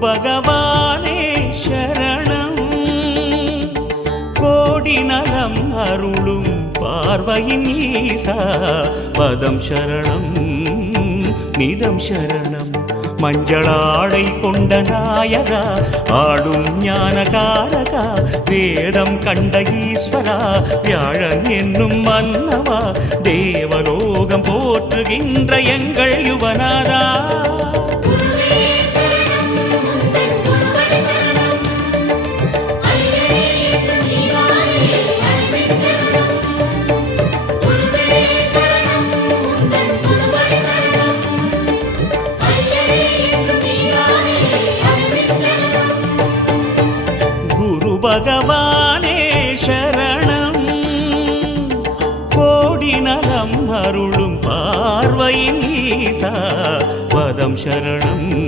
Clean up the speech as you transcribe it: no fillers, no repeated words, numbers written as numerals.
பகவானே சரணம். கோடி நலம் அருளும் பார்வையின் ஈசா பதம் சரணம் நிதம் சரணம். மஞ்சளாடை கொண்ட நாயகா ஆடும் ஞானகாரகா வேதம் கண்ட ஈஸ்வரா வியாழன் என்னும் மன்னவா தேவலோகம் போற்றுகின்ற எங்கள் யுவனாதா. பகவானே சரணம். கோடி நலம் அருளும் பார்வையின் ஈசா பதம் சரணம்